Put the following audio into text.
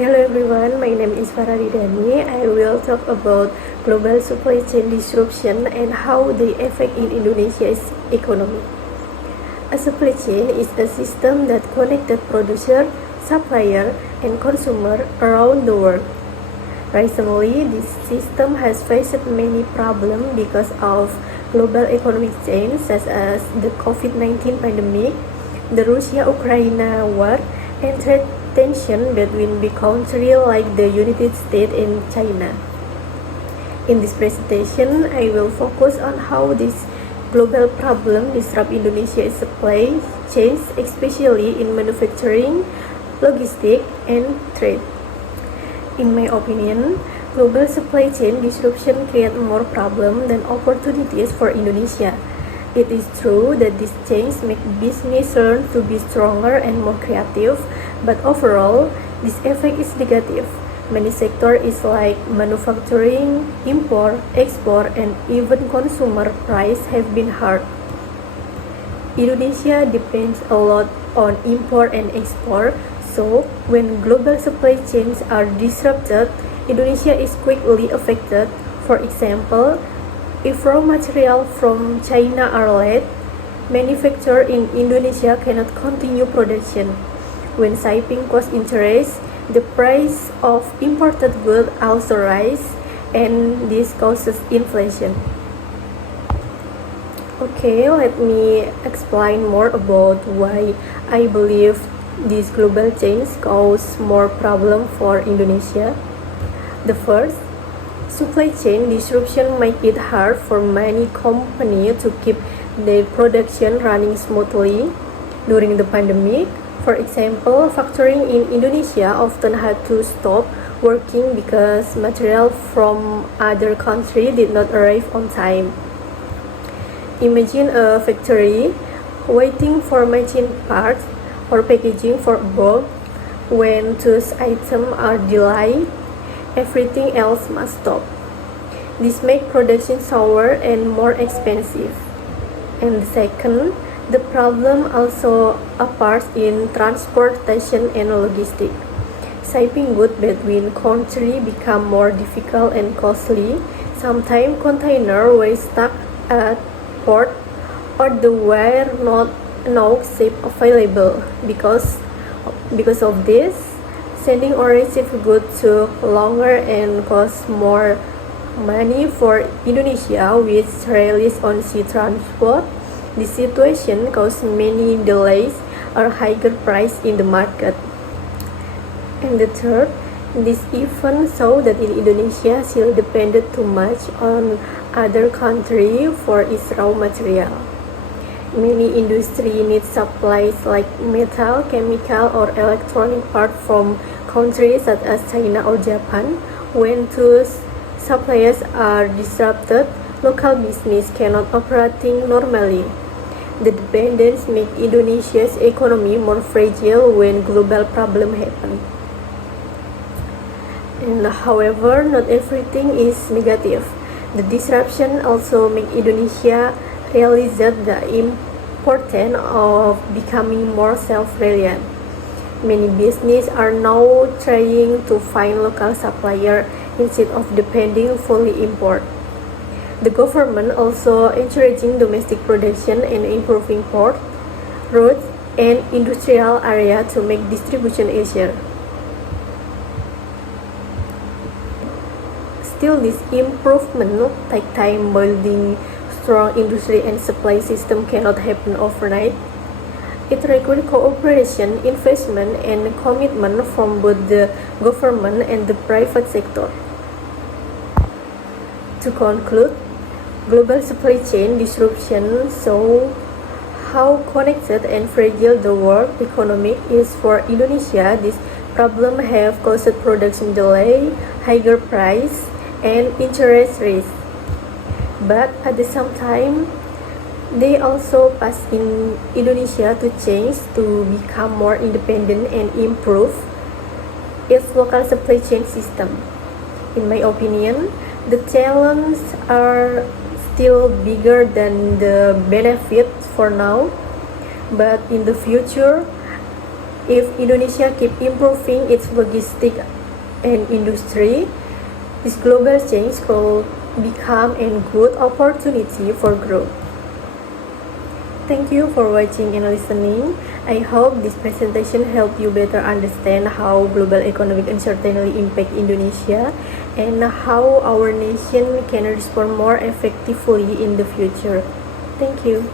Hello everyone, my name is Farah Ridani. I will talk about global supply chain disruption and how they affect in Indonesia's economy. A supply chain is a system that connects producer, supplier, and consumer around the world. Recently, this system has faced many problems because of global economic change such as the COVID-19 pandemic, the Russia-Ukraine war, and trade tension between big countries like the United States and China. In this presentation, I will focus on how this global problem disrupt Indonesia's supply chains, especially in manufacturing, logistics, and trade. In my opinion, global supply chain disruption create more problems than opportunities for Indonesia. It is true that these changes make business learn to be stronger and more creative, but overall, this effect is negative. Many sectors like manufacturing, import, export, and even consumer price have been hurt. Indonesia depends a lot on import and export, so when global supply chains are disrupted, Indonesia is quickly affected. For example, if raw material from China are late, manufacturers in Indonesia cannot continue production. When shipping costs increase, the price of imported goods also rise, and this causes inflation. Okay, let me explain more about why I believe these global chains cause more problem for Indonesia. The first, supply chain disruption make it hard for many companies to keep their production running smoothly during the pandemic. For example, factories in Indonesia often had to stop working because material from other countries did not arrive on time. Imagine a factory waiting for machine parts or packaging for bulk. When those items are delayed, everything else must stop. This makes production slower and more expensive. And second, the problem also appears in transportation and logistics. Shipping goods between countries become more difficult and costly. Sometimes containers were stuck at port or there were not enough ship available. Because of this, sending or receiving goods took longer and cost more money for Indonesia, which relies on sea transport. This situation caused many delays or higher price in the market. And the third, this even shows that in Indonesia still depended too much on other countries for its raw material. Many industries need supplies like metal, chemical, or electronic parts from countries such as China or Japan. When those supplies are disrupted, local business cannot operate normally. The dependence makes Indonesia's economy more fragile when global problems happen. And however, not everything is negative. The disruption also makes Indonesia realize the importance of becoming more self-reliant. Many businesses are now trying to find local suppliers instead of depending fully import. The government also encouraging domestic production and improving port, roads, and industrial areas to make distribution easier. Still, this improvement take time. Building strong industry and supply system cannot happen overnight. It requires cooperation, investment, and commitment from both the government and the private sector. To conclude, global supply chain disruption show how connected and fragile the world economy is for Indonesia. This problem have caused production delay, higher price, and interest risk. But at the same time, they also pass in Indonesia to change to become more independent and improve its local supply chain system. In my opinion, the challenges are still bigger than the benefits for now, but in the future, If Indonesia keep improving its logistics and industry, this global change could become a good opportunity for growth. Thank you for watching and listening. I hope this presentation helped you better understand how global economic uncertainty impact Indonesia and how our nation can respond more effectively in the future. Thank you.